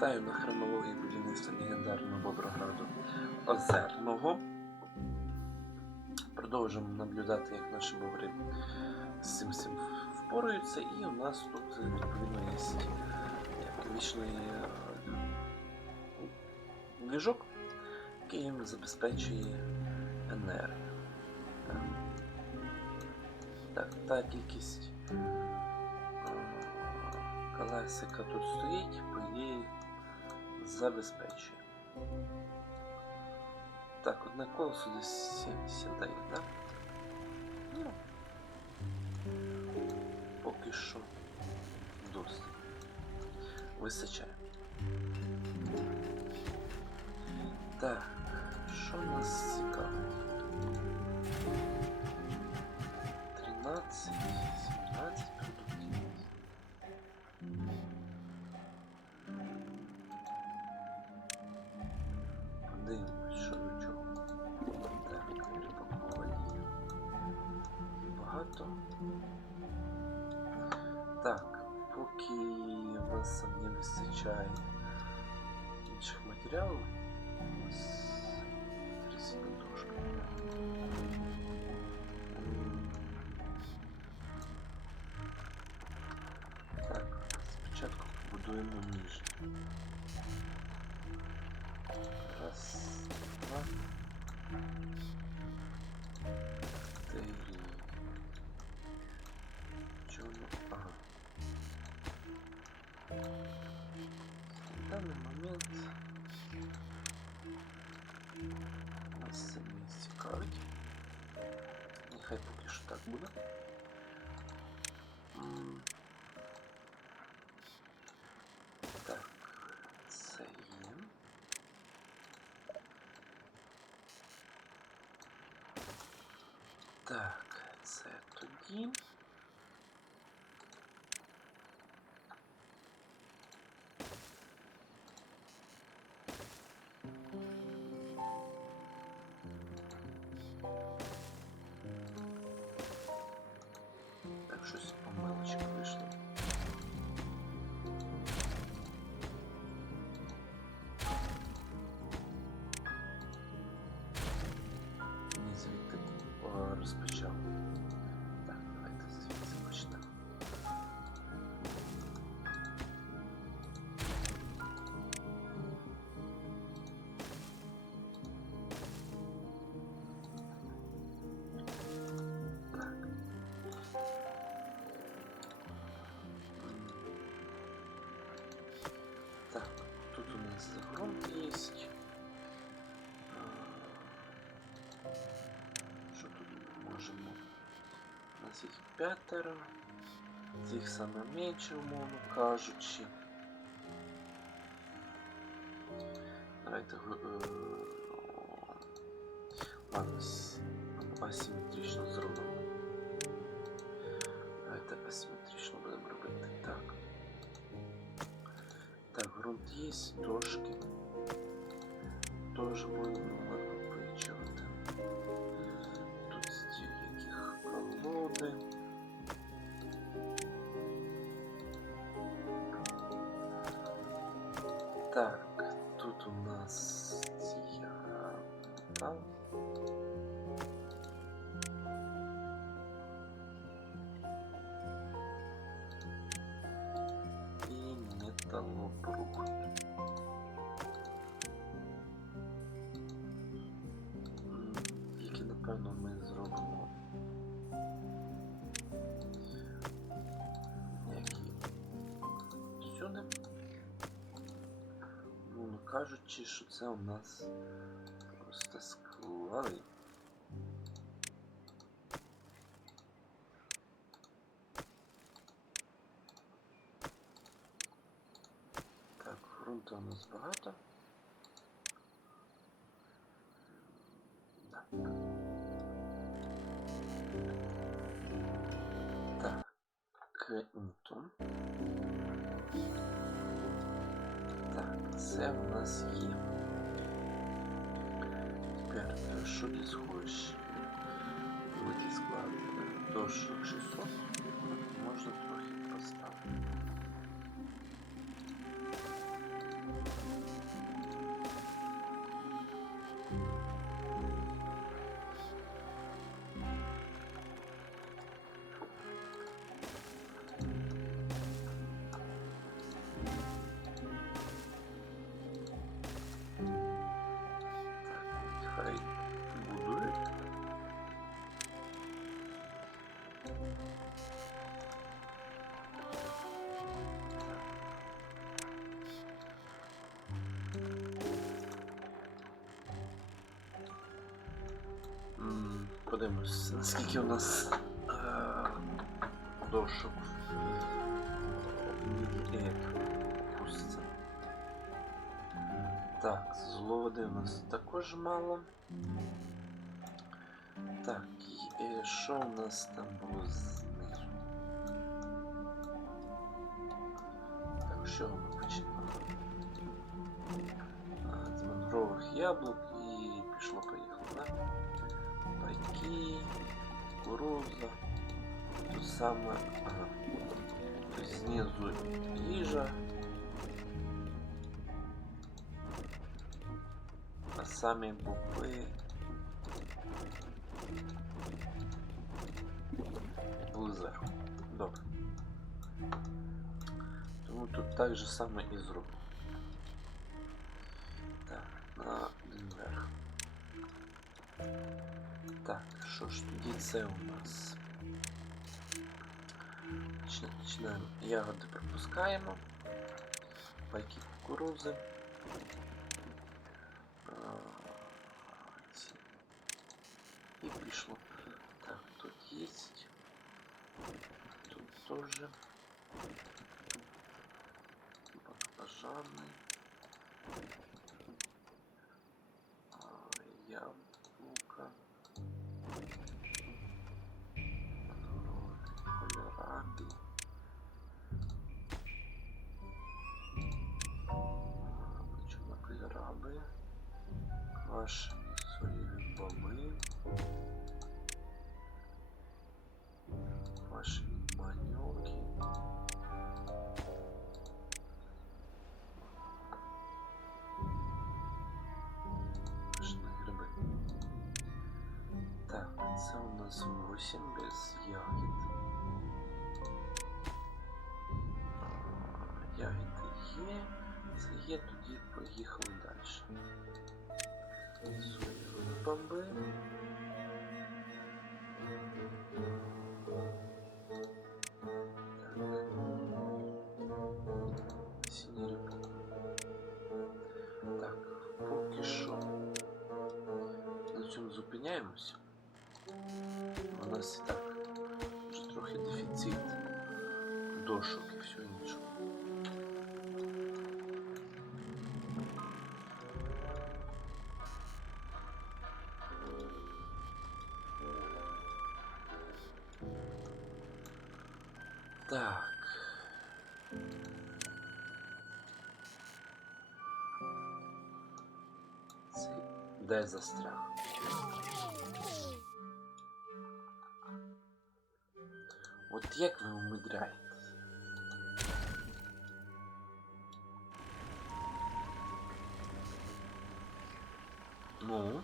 Вітаю на хронології будівництва легендарного Боброграду Озерного. Продовжуємо наблюдати, як наші бобри з цим всім впораються, і у нас тут відповідно є вічний е, двіжок, який їм забезпечує енергію. Так, так та кількість е, колесика тут стоїть, по ідеї забезпечує. Так, одне колесо десь 70 дає, так? Ну, поки що досить. Вистачає. Так, що у нас поки грунт есть. Що тут ми можемо? У нас їх п'ятеро. Цих саме менше, умовно кажучи. Давайте ладно, с- асиметрично зробимо. Давайте асиметрично Так, трошки. Тоже будемо металобрухт. М, Які, напевно, ми зробимо. Які сюди. Ну, кажучи, що це у нас просто склади. Кентон. Так, це в нас є. Тепер, е, що ти в Воді склад до 600 можна трохи Подивимось, наскільки у нас е, дошок пуститься. Так, зловоди у нас також мало. Так, і е, що у нас там було самі боби були зверху. Добре. Тому тут так же саме і зроблено. Так, на один верх. Так, що ж тоді це у нас? Почне- Починаємо. Ягоди пропускаємо. Пайки кукурузи. І пішло. Так, тут есть. Тут тоже. Баклажаны. А, Яблоко. Кольораби. Почему кольораби? Квашені нас 8 без ягід. А, Ягіди є. Це є, тоді поїхали далі. Соєві бомби. Сині рибки. Так, поки що на цьому зупиняємося. У нас і так вже трохи дефіцит дошок і все іншого. Так. Це де застряг? Як ви умудряєтесь? Ну?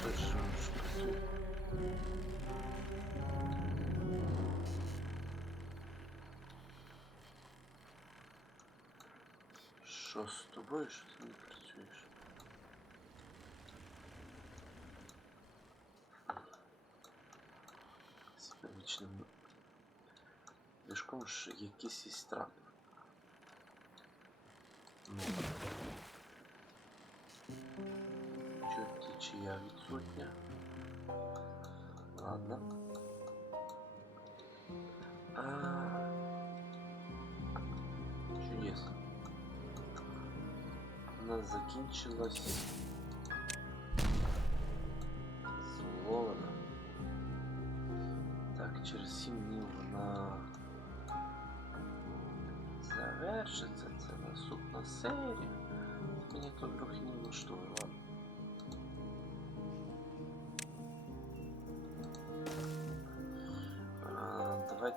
Це що з тобою, що ти не працюєш? Себе вічним Вишком ж якісь із страни. Ну. течія відсутня. Ладно. А. Чудесно. У нас закінчилась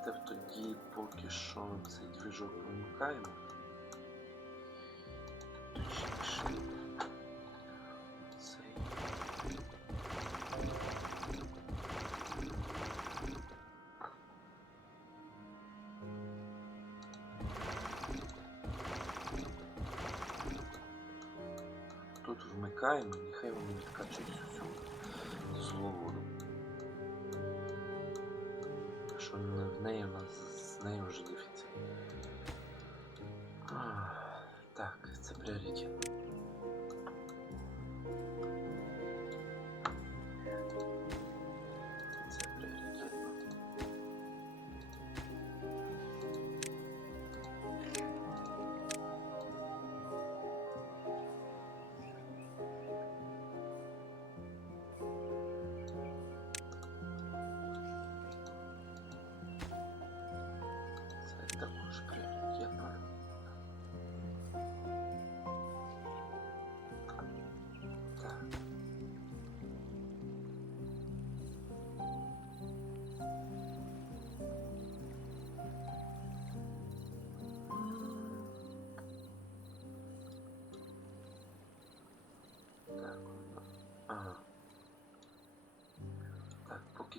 Давайте тоді поки що цей движок вимикаємо. Тут вмикаємо, нехай вони відкачують. Що не- в неї нас з нею вже дефіцит. Так, це пріоритет.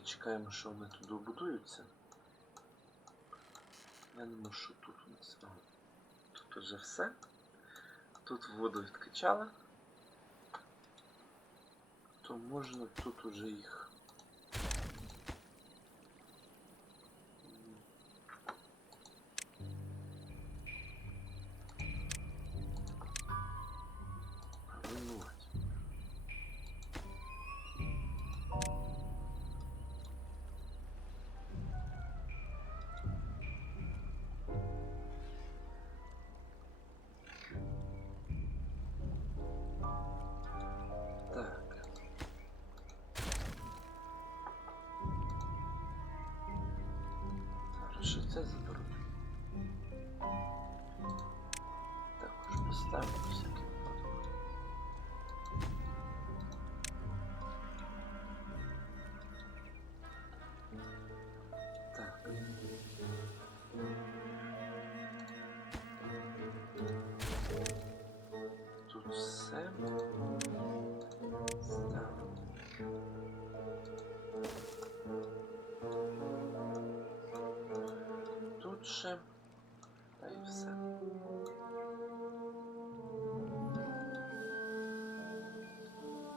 Чекаємо, що вони тут добудуються. Глянемо, що тут у нас. Ага. Тут вже все. Тут воду відкачали. То можна тут уже їх. Зараз Тут ще. Та і все.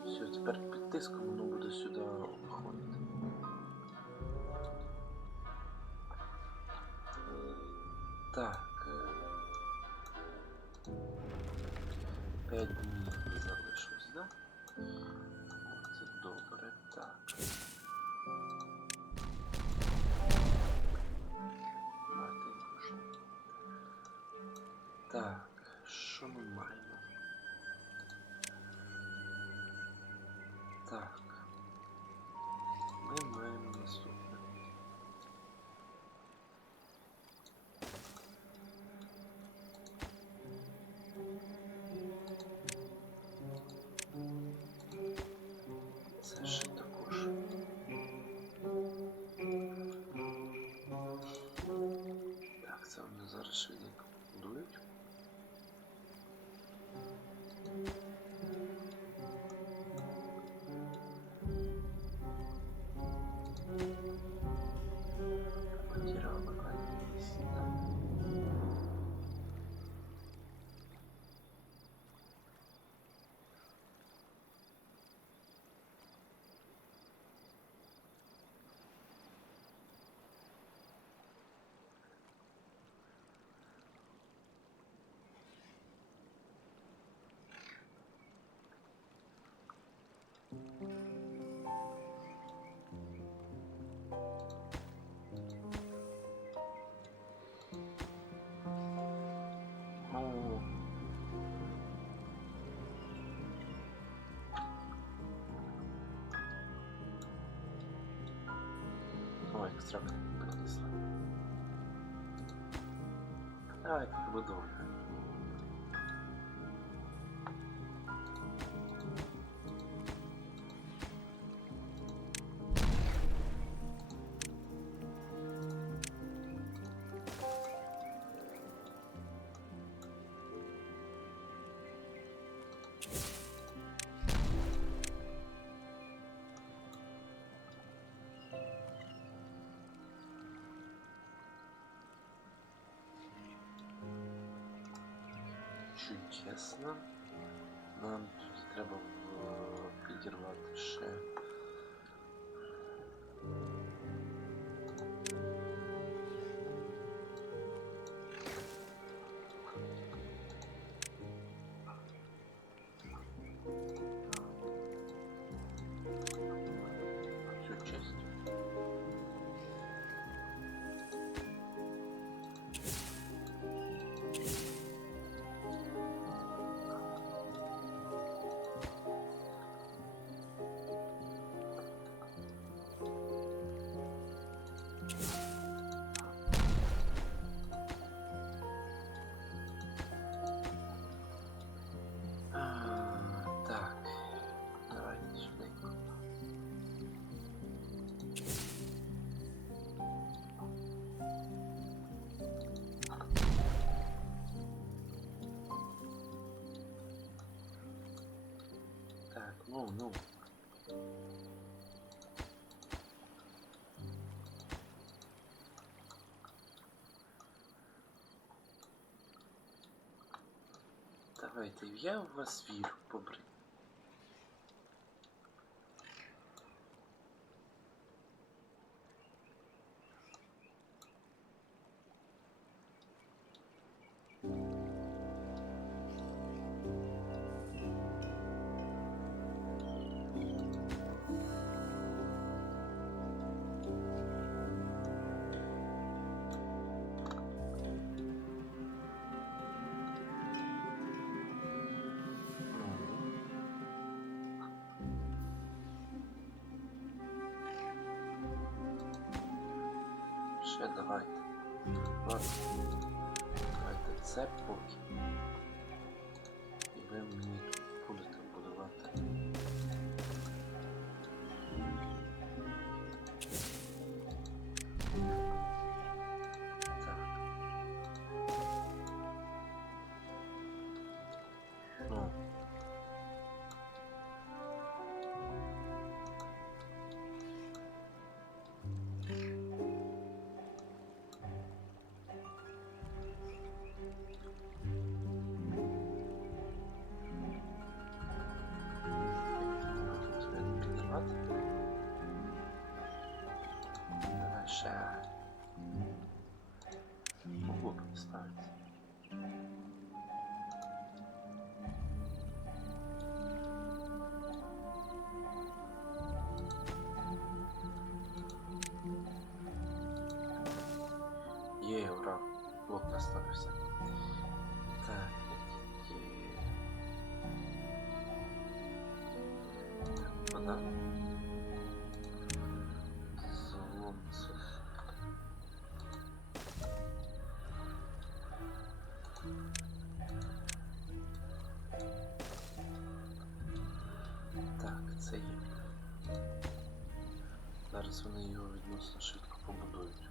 Все, тепер під тиском воно буде сюди виходити. Так. е, П'ять днів Ну, О, екстракт принесли. Давай побудуємо. чесно, Нам тут треба е, підірвати ще. Так, ну, ну. Давайте, я в вас вірю, побри. Ще давайте. Ладно. Давайте це поки. Давай це є. Зараз вони його відносно швидко побудують.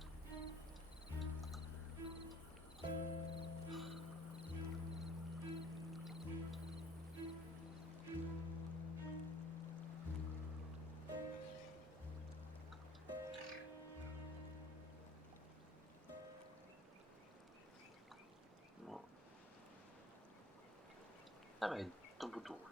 Ну. Давай, добудуй.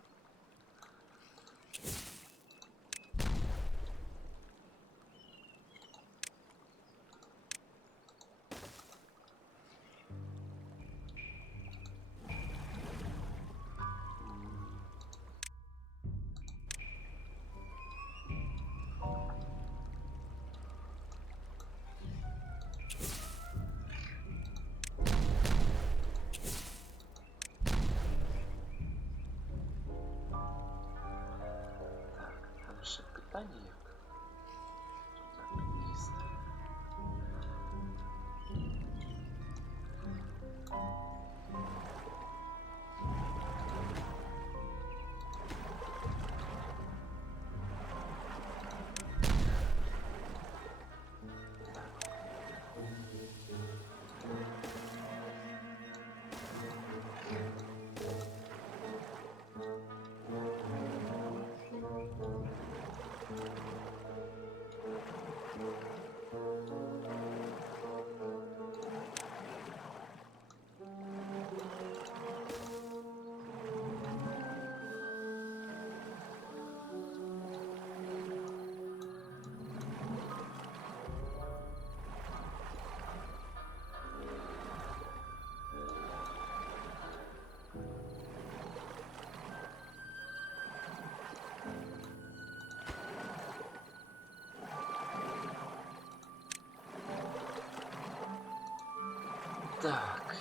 Так,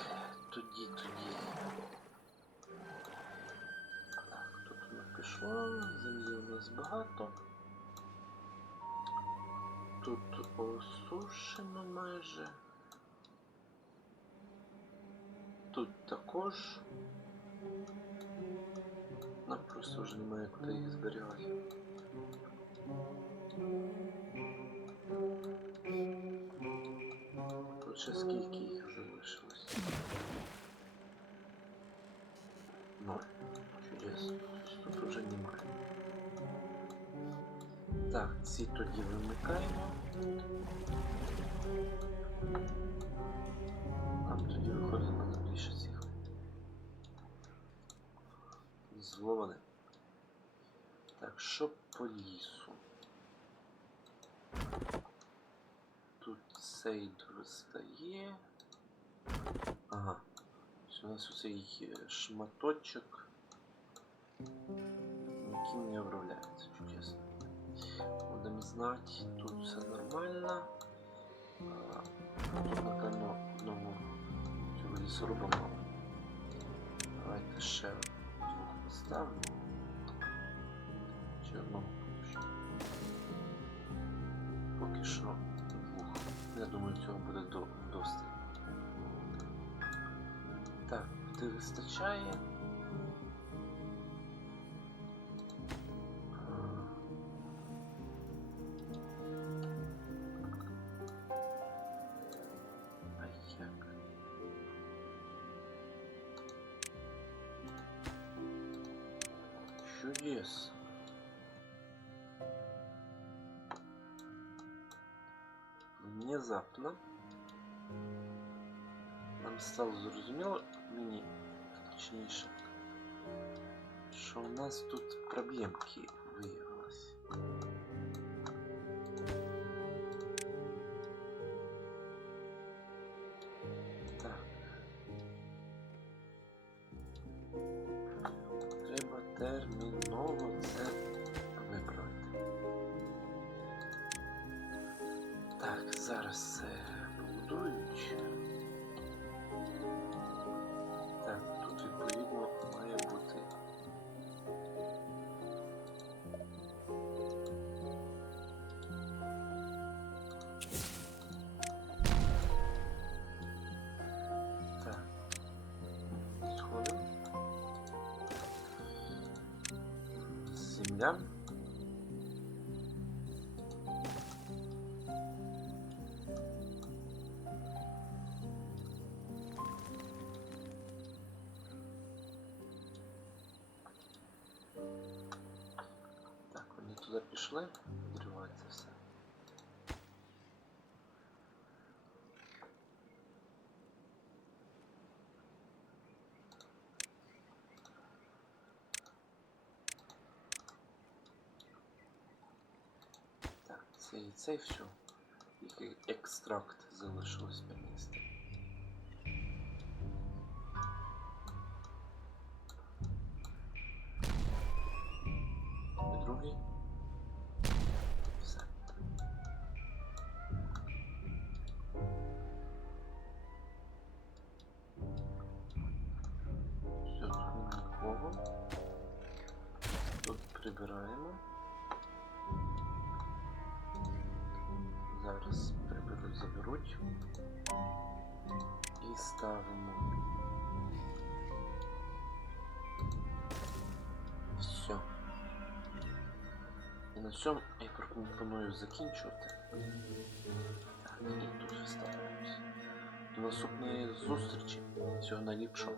тоді, тоді. Так, тут не пішло, землі у нас багато. Тут осушено майже. Тут також. Нам просто вже немає куди її зберігати. Тут ще скільки Так, ці тоді вимикаємо. Нам тоді виходить на більше цих. Зловане. Так, що по лісу? Тут сейд розстає. Ага. У нас оцей е, шматочок, який не обробляється, знати, тут все нормально. Тут, напевно, лісоруба мало. Давайте ще двох поставимо. Чи одного поки що. Поки що двох. Я думаю, цього буде до, досить. Так, куди вистачає. Внезапно нам стало зрозуміло, мені точніше, що у нас тут проблемки виявилось. them. Так, це і це все. Тільки екстракт залишилось перенести. І другий. Все. Все, нікого. Тут прибираємо. Заберуть. І ставимо. Все. І на цьому я пропоную закінчувати. Так, і тут вставляємося. До наступної зустрічі. Всього найліпшого.